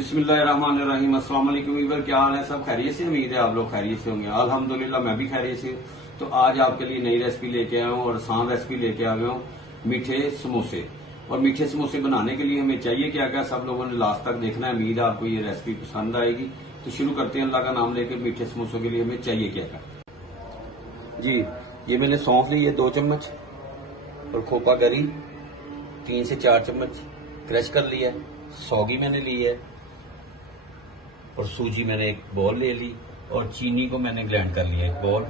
बिस्मिल्लाहिर्रहमानिर्रहीम। अस्सलाम वालेकुम वीवर, क्या हाल है? सब खैरियत से? उम्मीद है आप लोग खैरियत से होंगे। अल्हम्दुलिल्लाह मैं भी खैरियत से हूँ। तो आज आपके लिए नई रेसिपी लेके आया हूँ और आसान रेसिपी लेके आया हूँ, मीठे समोसे। और मीठे समोसे बनाने के लिए हमें चाहिए क्या क्या, सब लोगों ने लास्ट तक देखना है। उम्मीद है आपको ये रेसिपी पसंद आएगी। तो शुरू करते हैं अल्लाह का नाम लेकर। मीठे समोसों के लिए हमें चाहिए क्या क्या जी। ये मैंने सौंफ ली है 2 चम्मच, और खोपा गरी 3 से 4 चम्मच क्रश कर लिया है। सौगी मैंने ली है, और सूजी मैंने एक बॉल ले ली, और चीनी को मैंने ग्राइंड कर लिया एक बॉल।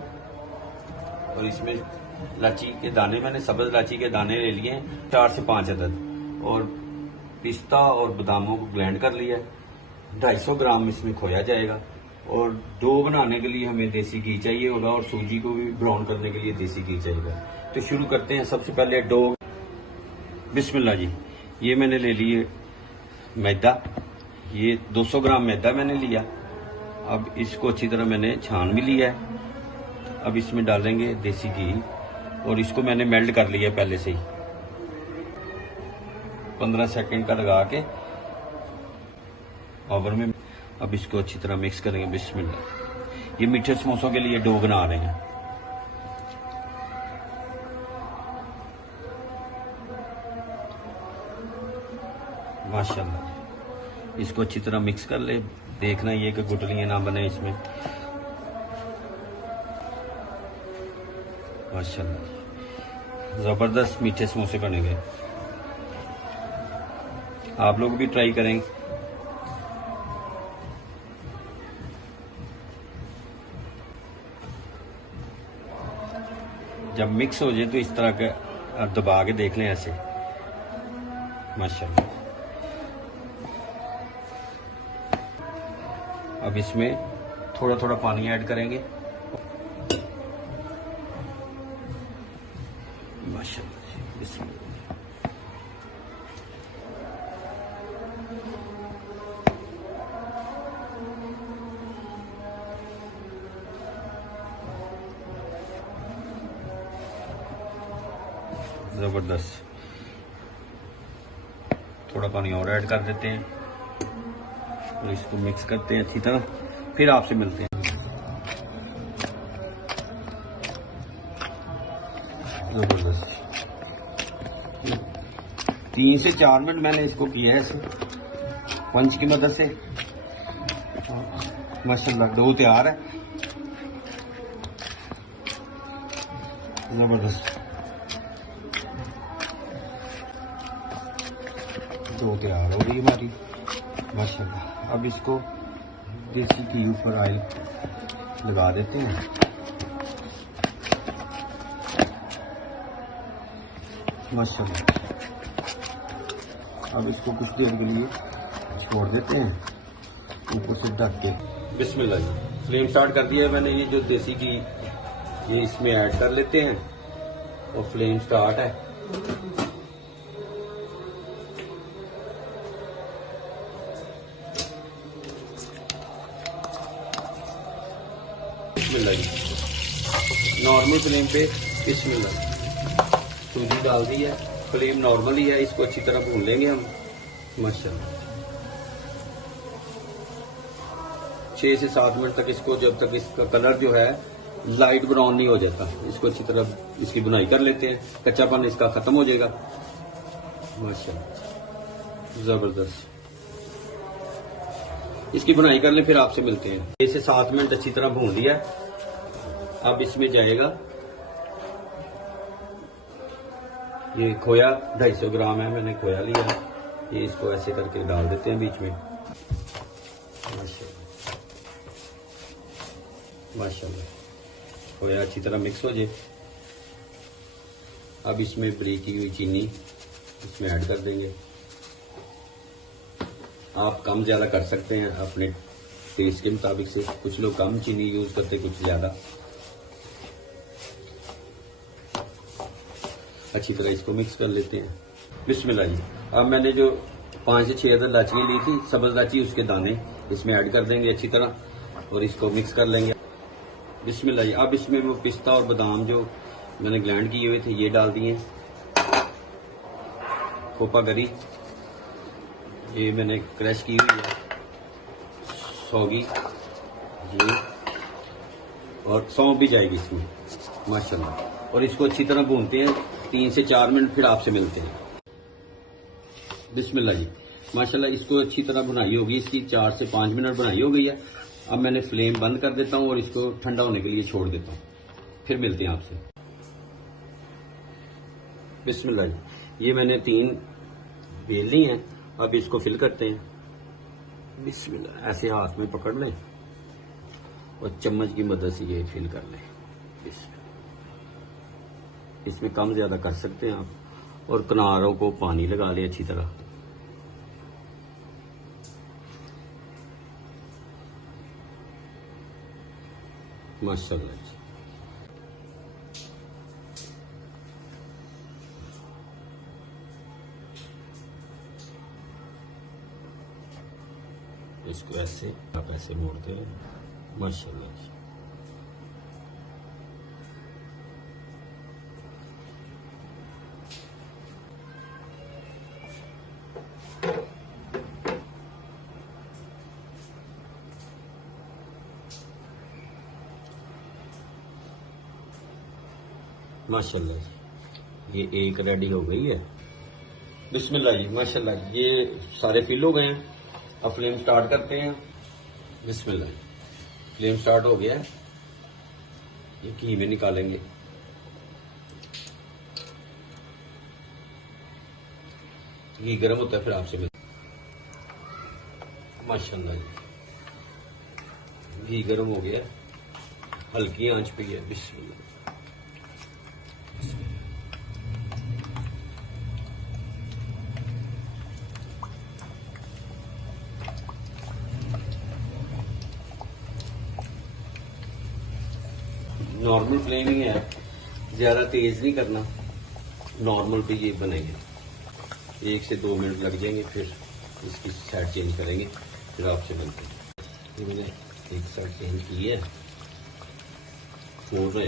और इसमें इलायची के दाने, मैंने सब्ज इलायची के दाने ले लिए हैं 4 से 5 अदद, और पिस्ता और बादामों को ग्राइंड कर लिया है। 250 ग्राम इसमें खोया जाएगा। और डो बनाने के लिए हमें देसी घी चाहिए होगा, और सूजी को भी ब्राउन करने के लिए देसी घी चाहिए। तो शुरू करते हैं। सबसे पहले डो। बिस्मिल्लाह जी। ये मैंने ले लिए मैदा, ये 200 ग्राम मैदा मैंने लिया। अब इसको अच्छी तरह मैंने छान भी लिया है। अब इसमें डालेंगे देसी घी, और इसको मैंने मेल्ट कर लिया पहले से ही 15 सेकंड का लगा के ओवन में। अब इसको अच्छी तरह मिक्स करेंगे। बिस्मिल्लाह। ये मीठे समोसों के लिए डो बना रहे हैं। माशाल्लाह। इसको अच्छी तरह मिक्स कर ले। देखना ये कि गुटलियां ना बने इसमें। माशाल्लाह, जबरदस्त मीठे समोसे बनेंगे। आप लोग भी ट्राई करें। जब मिक्स हो जाए तो इस तरह का दबा के देख लें ऐसे। माशाल्लाह। अब इसमें थोड़ा थोड़ा पानी ऐड करेंगे। माशाल्लाह। इसमें जबरदस्त। थोड़ा पानी और ऐड कर देते हैं, और इसको मिक्स करते हैं अच्छी तरह। फिर आपसे मिलते हैं। जबरदस्त। 3 से 4 मिनट मैंने इसको किया है पंच की मदद से। माशाल्लाह डो तैयार है। जबरदस्त डो तैयार हो गई हमारी। माशाल्लाह। अब इसको देसी घी ऊपर ऑयल लगा देते हैं। माशाल्लाह। अब इसको कुछ देर के लिए छोड़ देते हैं ऊपर से ढक के। बिस्मिल्लाह जी। फ्लेम स्टार्ट कर दिया है मैंने। ये जो देसी घी ये इसमें ऐड कर लेते हैं, और फ्लेम स्टार्ट है। बिस्मिल्लाह जी। नॉर्मल फ्लेम पे बिस्मिल्लाह। सूजी डाल दी है, फ्लेम नॉर्मल ही है। इसको अच्छी तरह भून लेंगे हम। माशाल्लाह। 6 से 7 मिनट तक इसको, जब तक इसका कलर जो है लाइट ब्राउन नहीं हो जाता, इसको अच्छी तरह इसकी बुनाई कर लेते हैं। कच्चापन इसका खत्म हो जाएगा। माशाल्लाह जबरदस्त। इसकी बुनाई कर ले, फिर आपसे मिलते हैं। 6 से 7 मिनट अच्छी तरह भून लिया। अब इसमें जाएगा ये खोया। 250 ग्राम है, मैंने खोया लिया। ये इसको ऐसे करके डाल देते हैं बीच में। माशाल्लाह। माशाल्लाह। खोया अच्छी तरह मिक्स हो जाए। अब इसमें बारीक की हुई चीनी इसमें ऐड कर देंगे। आप कम ज्यादा कर सकते हैं अपने टेस्ट के मुताबिक से। कुछ लोग कम चीनी यूज करते, कुछ ज्यादा। अच्छी तरह इसको मिक्स कर लेते हैं। बिस्मिल्लाह जी। अब मैंने जो 5 से 6 अदद इलायची ली थी, सब्ज इलायची, उसके दाने इसमें ऐड कर देंगे अच्छी तरह, और इसको मिक्स कर लेंगे। बिस्मिल्लाह जी। अब इसमें वो पिस्ता और बादाम जो मैंने ग्राइंड किए हुए थे ये डाल दिए। खोपा गरी ये मैंने क्रश की हुई है, होगी ये, और सौंफ भी जाएगी इसमें माशाल्लाह। और इसको अच्छी तरह भूनते हैं 3 से 4 मिनट, फिर आपसे मिलते हैं। बिस्मिल्लाह जी, माशाल्लाह इसको अच्छी तरह बुनाई होगी, इसकी 4 से 5 मिनट बुनाई हो गई है। अब मैंने फ्लेम बंद कर देता हूँ और इसको ठंडा होने के लिए छोड़ देता हूँ, फिर मिलते हैं आपसे। बिस्मिल्लाह जी, ये मैंने 3 बेल ली हैं, अब इसको फिल करते हैं। बिस्मिल्लाह, ऐसे हाथ में पकड़ लें और चम्मच की मदद से ये फिल कर लें। इसमें कम ज्यादा कर सकते हैं आप, और किनारों को पानी लगा लें अच्छी तरह। माशाल्लाह जी, इसको ऐसे आप ऐसे मोड़ते हैं। माशाल्लाह जी, माशाल्लाह जी, ये एक रेडी हो गई है। बिस्मिल्लाह जी, माशाल्लाह ये सारे फिल हो गए हैं। अब फ्लेम स्टार्ट करते हैं। बिस्मिल्लाह, फ्लेम स्टार्ट हो गया है, ये घी में निकालेंगे। घी गर्म होता है, फिर आपसे माशाल्लाह जी, घी गर्म हो गया, हल्की आंच पे है। बिस्मिल्लाह, नॉर्मल फ्लेम ही है, ज्यादा तेज नहीं करना, नॉर्मल पे ये बनेंगे। 1 से 2 मिनट लग जाएंगे, फिर इसकी साइड चेंज करेंगे, फिर आपसे मिलते हैं। ये मैंने एक साइड चेंज की है, हो रहे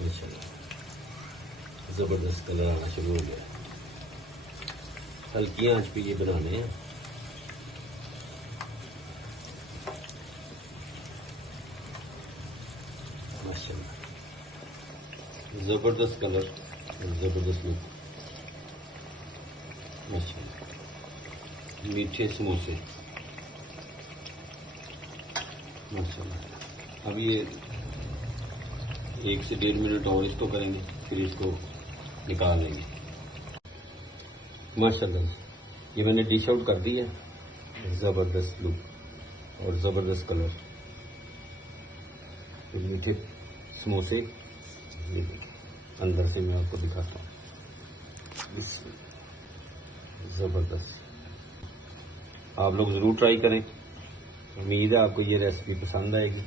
इंशाल्लाह, जबरदस्त कलर आना शुरू हो गया। हल्की आंच पे ये बनाने हैं। माशाल्लाह, जबरदस्त कलर, जबरदस्त लुक। माशाल्लाह, मीठे समोसे माशाल्लाह। अब ये 1 से 1.5 मिनट और इसको करेंगे, फिर इसको निकाल लेंगे। माशाल्लाह, ये मैंने डिश आउट कर दी है। जबरदस्त लुक और जबरदस्त कलर। तो मीठे समोसे अंदर से मैं आपको दिखाता हूँ, जबरदस्त। आप लोग जरूर ट्राई करें। उम्मीद है आपको ये रेसिपी पसंद आएगी।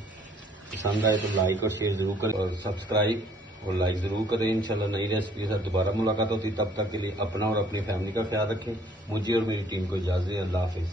पसंद आए तो लाइक और शेयर जरूर करें, और सब्सक्राइब और लाइक जरूर करें। इंशाल्लाह नई रेसिपी के साथ दोबारा मुलाकात होती। तब तक के लिए अपना और अपनी फैमिली का ख्याल रखें। मुझे और मेरी टीम को इजाजत है। अल्लाह हाफिज।